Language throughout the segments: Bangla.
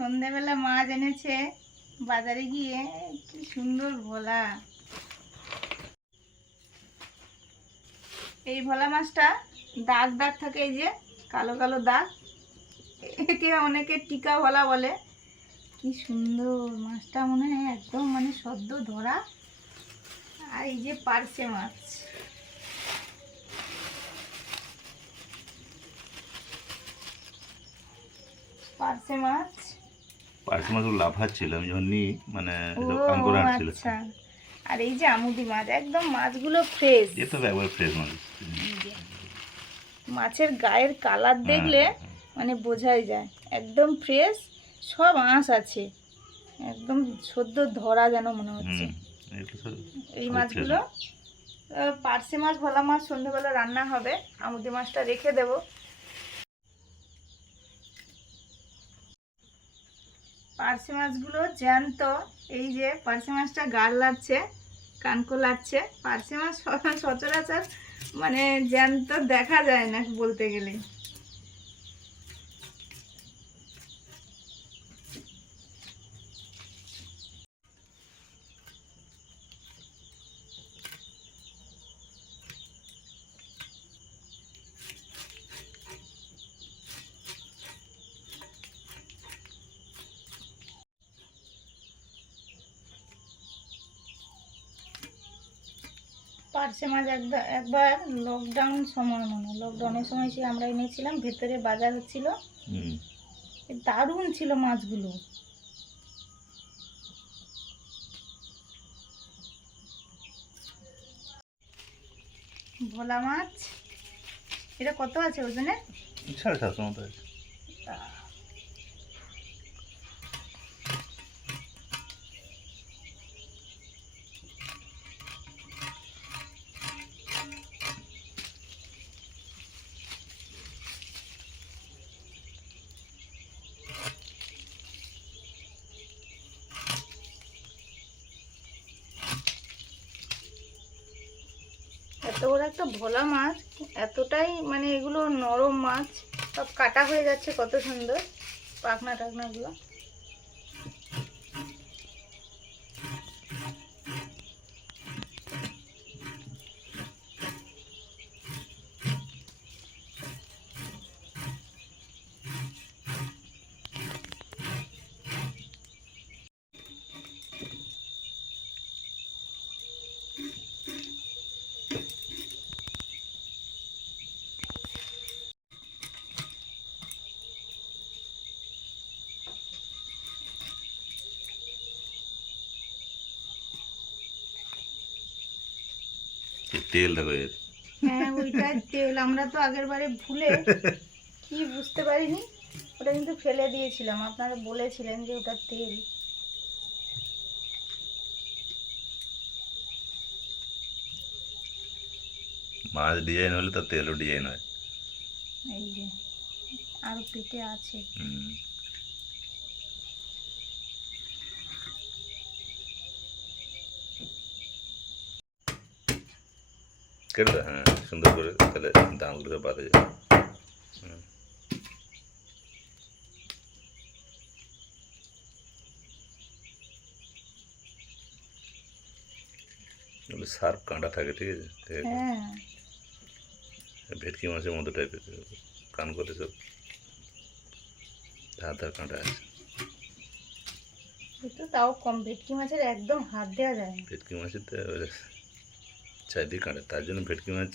সন্ধেবেলা মাছ এনেছে, বাজারে গিয়ে কি সুন্দর ভোলা। এই ভোলা মাছটা দাগ দাগ থাকে, এই যে কালো কালো দাগ। একে অনেকে টিকা ভোলা বলে। কি সুন্দর মাছটা মনে হয় একদম মানে সদ্য ধরা। আর এই যে পার্সে মাছ। পার্সে মাছ। পার্স মাছগুলো লাফাচ্ছিল আমি যখন নিই মানে ও আনছিল। আচ্ছা। আর এই যে আমুদি মাছ একদম মাছগুলো ফ্রেশ এ তো একবার ফ্রেশ মাছ। মাছের গায়ের কালার দেখলে মানে বোঝাই যায়। একদম ফ্রেশ সব আঁশ আছে। একদম সদ্য ধরা যেন মনে হচ্ছে। এই মাছগুলো পার্সে মাছ ভোলা মাছ সন্ধ্যেবেলা রান্না হবে। আমুদি মাছটা রেখে দেব। পার্সে মাছগুলো জ্যান্ত, এই যে পার্সে মাছটা গাড় লাগছে, কানকো লাগছে। পার্সে মাছ সচরাচর মানে জ্যান্ত দেখা যায় না বলতে গেলে। পার্সে মাছ একবার একবার লকডাউন সময় মনে লকডাউনের সময় সে আমরা এনেছিলাম ভেতরে বাজার হচ্ছিল। দারুণ ছিল মাছগুলো। ভোলা মাছ। এটা কত আছে ওজনে সাড়ে সাতশো মতো আছে। এত বড় একটা ভোলা মাছ, এতটাই মানে এগুলো নরম মাছ, সব কাটা হয়ে যাচ্ছে কত সুন্দর। পাখনা টাকনাগুলো তেল দেখো এর। হ্যাঁ ওইটাই তেল। আমরা তো আগের বারে ভুলে কি বুঝতে পারিনি। ওটা কিন্তু ফেলে দিয়েছিলাম। আপনারা বলেছিলেন যে ওটা তেল। মাছ ডিজাইন হলে তার তেলও ডিজাইন হয়। এই যে আরও পেটে আছে। হুম। কেটে দাও, হ্যাঁ সুন্দর করে তাহলে দামগুলো সব বাড়ে যাবে। শার্প কাঁটা থাকে ঠিক আছে? হ্যাঁ। ভেটকি মাছের মতো টাইপের কান করে সব ধার ধার কাঁটা আছে। তাও কম ভেটকি মাছের একদম হাত দেওয়া যায় ভেটকি মাছের তো চারিদিকে কাঁটা তার জন্য ভেটকি মাছ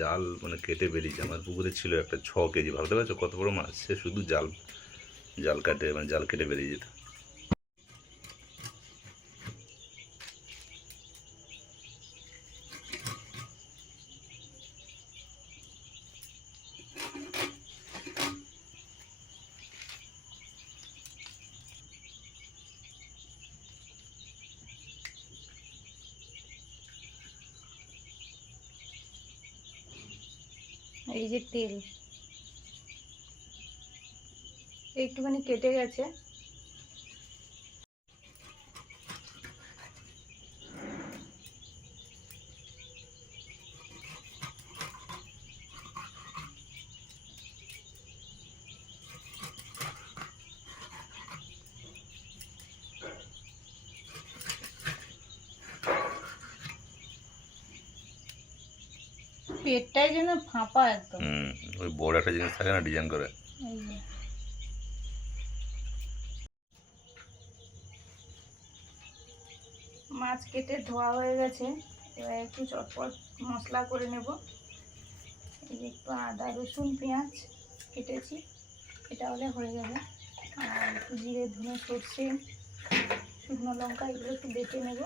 জাল মানে কেটে বেরিয়েছে। আমার পুকুরে ছিল একটা ছ কেজি, ভাবতে পারছ কত বড় মাছ? সে শুধু জাল জাল কাটে মানে জাল কেটে বেরিয়ে যেত। এই যে তেল। একটুখানি কেটে গেছে। পেটটাই যেন ফাঁপা একদম। হুম ওই বড় একটা জিনিস থাকে না ডিজাইন করে। মাছ কেটে ধোয়া হয়ে গেছে এবার একটু চটপট মশলা করে নেব। এই যে একটু আদা রসুন পেঁয়াজ কেটেছি এটা হলে হয়ে যাবে। আর একটু জিরে ধনে সর্ষে শুকনো লঙ্কা এগুলো একটু বেটে নেব।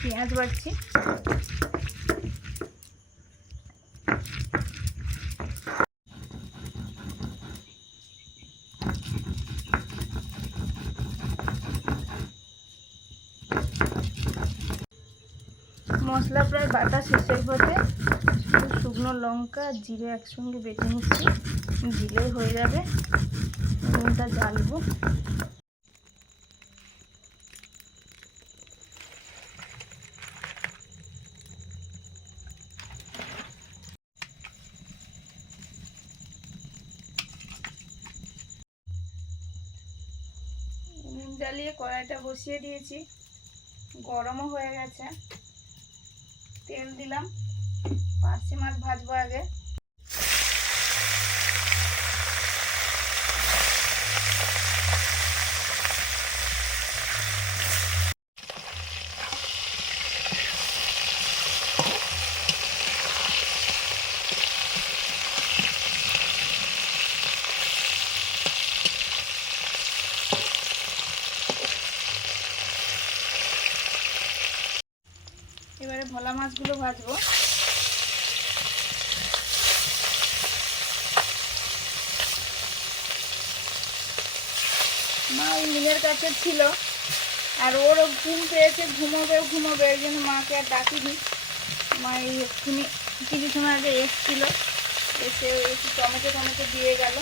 পেঁয়াজ বাড়ছি। মশলা প্রায় বাটা শেষের পথে শুকনো লঙ্কা, জিরে একসঙ্গে বেটে নিচ্ছি। দিলেই হয়ে যাবে। নুনটা নুন জ্বালিয়ে কড়াইটা বসিয়ে দিয়েছি। গরমও হয়ে গেছে। তেল দিলাম। পার্সি মাছ ভাজবো আগে এবারে ভোলা মাছগুলো ভাজবো। মা ওই মিলের কাছে ছিল। আর ওরও ঘুম পেয়েছে ঘুমোবে ঘুমোবে ওই জন্য মাকে আর ডাকিনি। মা এই এক্ষুনি কিছু সময় আগে এসছিল। এসে একটু টমেটো টমেটো দিয়ে গেল।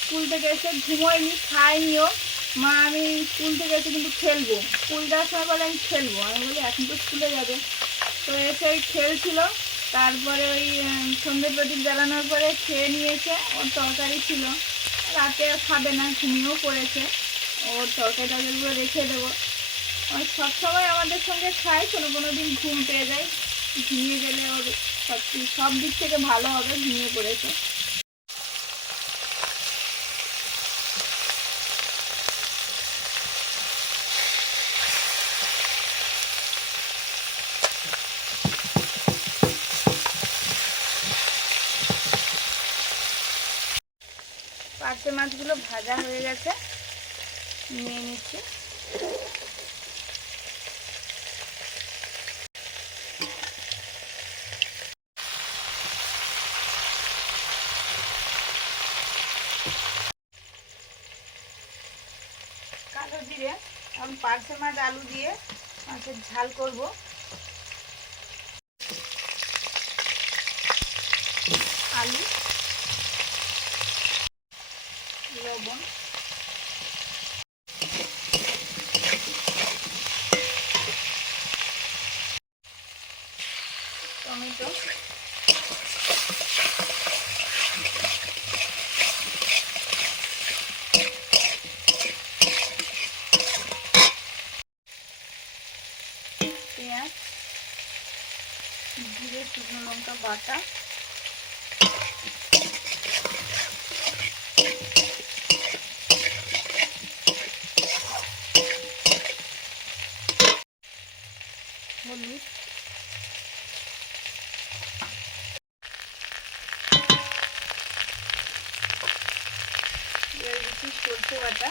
স্কুল থেকে এসে ঘুমোয়নি খায়নিও মা, আমি স্কুল থেকে এসে কিন্তু খেলব। স্কুল যাওয়ার সময় বলে আমি খেলব। আমি বলি, এখন তো স্কুলে যাবে। তো এসে ওই খেলছিল। তারপরে ওই সন্ধ্যে প্রদীপ জ্বালানোর পরে খেয়ে নিয়েছে ওর তরকারি ছিল। রাতে আর খাবে না, ঘুমিয়েও পড়েছে। ওর তরকারি টরকারিগুলো রেখে দেবো। ও সবসময় আমাদের সঙ্গে খায়, কোনো কোনো দিন ঘুম পেয়ে যায়। ঘুমিয়ে গেলে ওর সব সব দিক থেকে ভালো হবে, ঘুমিয়ে পড়েছে পার্শে মাছগুলো ভাজা হয়ে গেছে। নিয়ে নিচ্ছি। কালো জিরে এখন পার্শে মাছ আলু দিয়ে মাছের ঝাল করব আলু লবণ টমেটো পেঁয়াজ জিরে শুকনো লঙ্কা বাটা হলুদ সরষে বাটা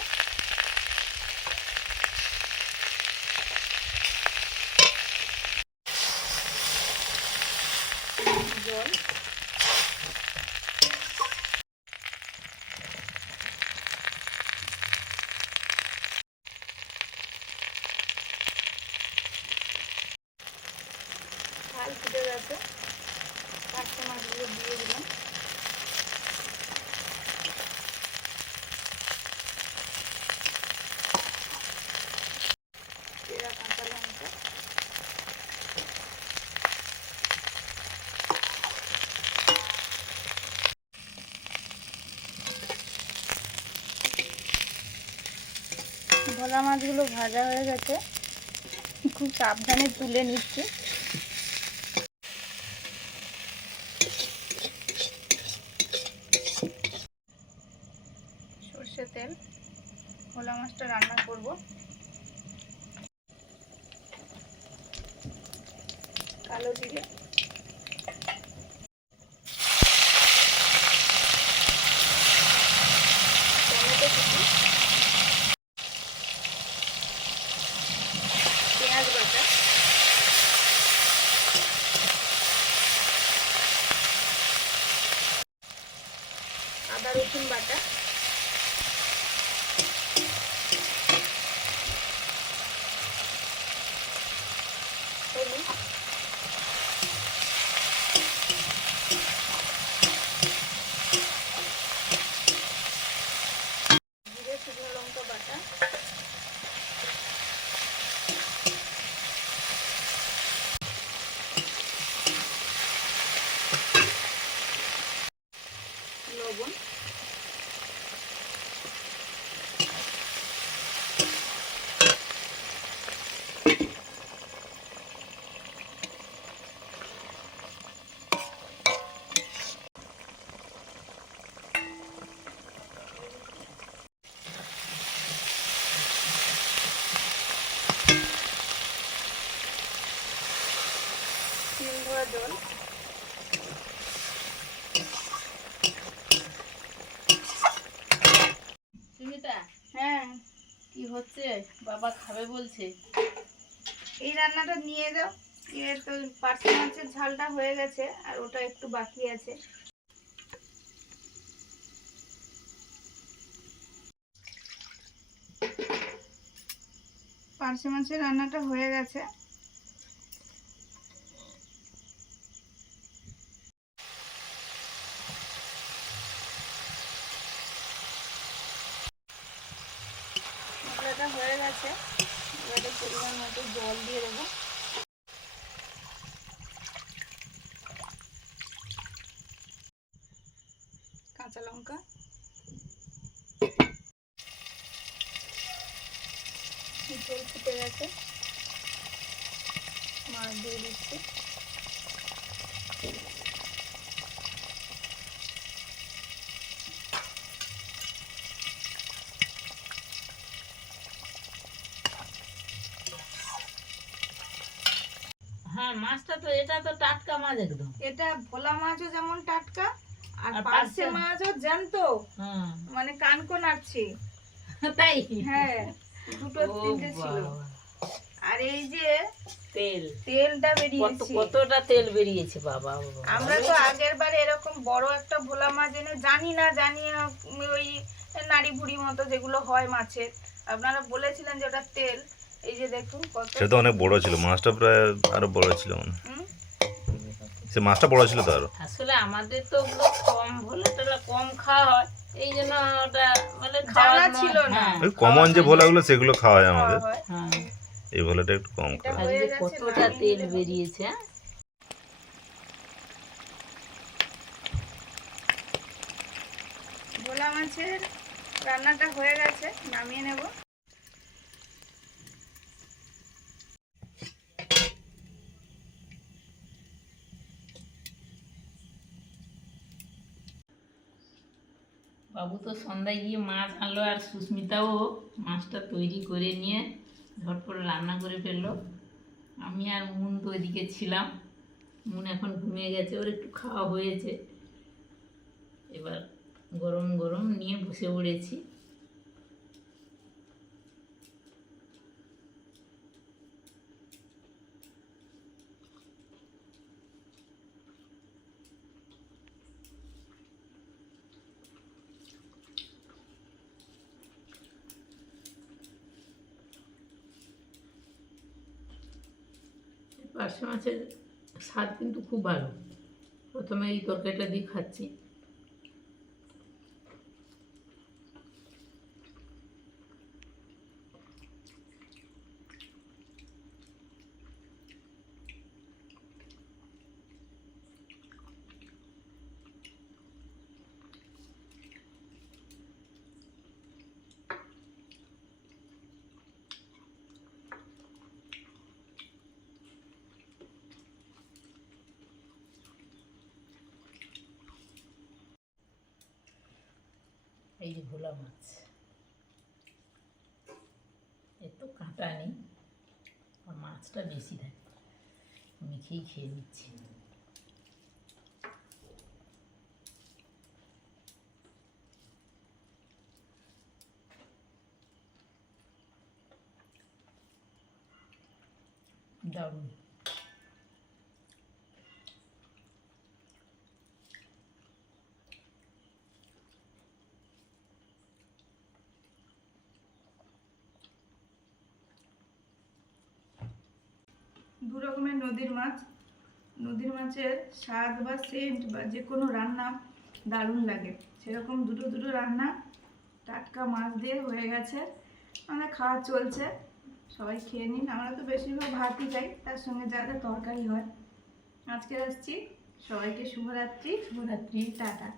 জল ঝাল ফুটে গেছে। পাঁচটা মাছগুলো দিয়ে দিলাম। ভোলা মাছগুলো ভাজা হয়ে গেছে। খুব সাবধানে তুলে নিচ্ছি সর্ষে তেল ভোলা মাছটা রান্না করব। কালো জিরে টমেটো কুচি পেঁয়াজ বাটা আদা রসুন বাটা হলুদ জিরে শুকনো লঙ্কা বাটা লবণ তিল ধোয়া জল সুমিতা হ্যাঁ। কি হচ্ছে? বাবা খাবে বলছে। এই রান্নাটা নিয়ে দাও এ তো পার্সে মাছের ঝালটা হয়ে গেছে আর ওটা একটু বাকি আছে। পার্সে মাছের রান্নাটা হয়ে গেছে। মশলাটা হয়ে গেছে এবারে পরিমাণ মতো জল দিয়ে দেবো। কাঁচা লঙ্কা। জল ফুটে গেছে। মাছ দিয়ে দিচ্ছি হ্যাঁ মাছটা তো এটা তো টাটকা মাছ একদম। এটা ভোলা মাছও যেমন টাটকা আর পার্সে মাছও জ্যান্ত। মানে কানকো নাড়ছে। তাই? হ্যাঁ দুটো তিনটে ছিল। আর এই যে তেল। তেলটা কত বেরিয়েছে কতটা তেল বেরিয়েছে বাবা। আমরা তো আগের বারে এরকম বড় একটা ভোলা মাছ এনে জানি না জানি ওই নাড়ি ভুড়ি মতো যেগুলো হয় মাছের। আপনারা বলেছিলেন যে ওটা তেল। এই যে দেখুন কত সে তো অনেক বড় ছিল মাছটা প্রায় আরও বড় ছিল মনে হয়। হুম? সে মাছটা বড় ছিল তো আরও আসলে আমাদের তো ওগুলো কম ভোলা টোলা কম খাওয়া হয় এই জন্য ওটা মানে নয়। ছিল না। হ্যাঁ, ওই কমন যে ভোলাগুলো সেগুলো খাওয়া হয় আমাদের হ্যাঁ এই ভোলাটা একটু কম খাওয়া হয়ে কতটা তেল বেরিয়েছে হ্যাঁ? ভোলা মাছের রান্নাটা হয়ে গেছে নামিয়ে নেব বাবু তো সন্ধ্যায় গিয়ে মাছ আনলো আর সুস্মিতাও মাছটা তৈরি করে নিয়ে ঝটপট রান্না করে ফেলল। আমি আর মুন তো ওইদিকে ছিলাম। মুন এখন ঘুমিয়ে গেছে, ওর একটু খাওয়া হয়েছে। এবার গরম গরম নিয়ে বসে পড়েছি পার্শে মাছের স্বাদ কিন্তু খুব ভালো। প্রথমে এই তরকারিটা দিয়ে খাচ্ছি। এই যে ভোলা মাছ। এর তো কাঁটা নেই, আর মাছটা বেশি থাকে। মেখেই খেয়ে নিচ্ছি। দারুণ। দু রকমের নদীর মাছ। নদীর মাছের স্বাদ বা সেন্ট বা যে কোনো রান্না দারুণ লাগে। সেরকম দুটো দুটো রান্না টাটকা মাছ দিয়ে হয়ে গেছে। আমাদের খাওয়া চলছে। সবাই খেয়ে নিন। আমরা তো বেশিরভাগ ভাতই খাই। তার সঙ্গে যা যা তরকারি হয়। আজকে আসছি। সবাইকে শুভরাত্রি। শুভরাত্রি। টাটা।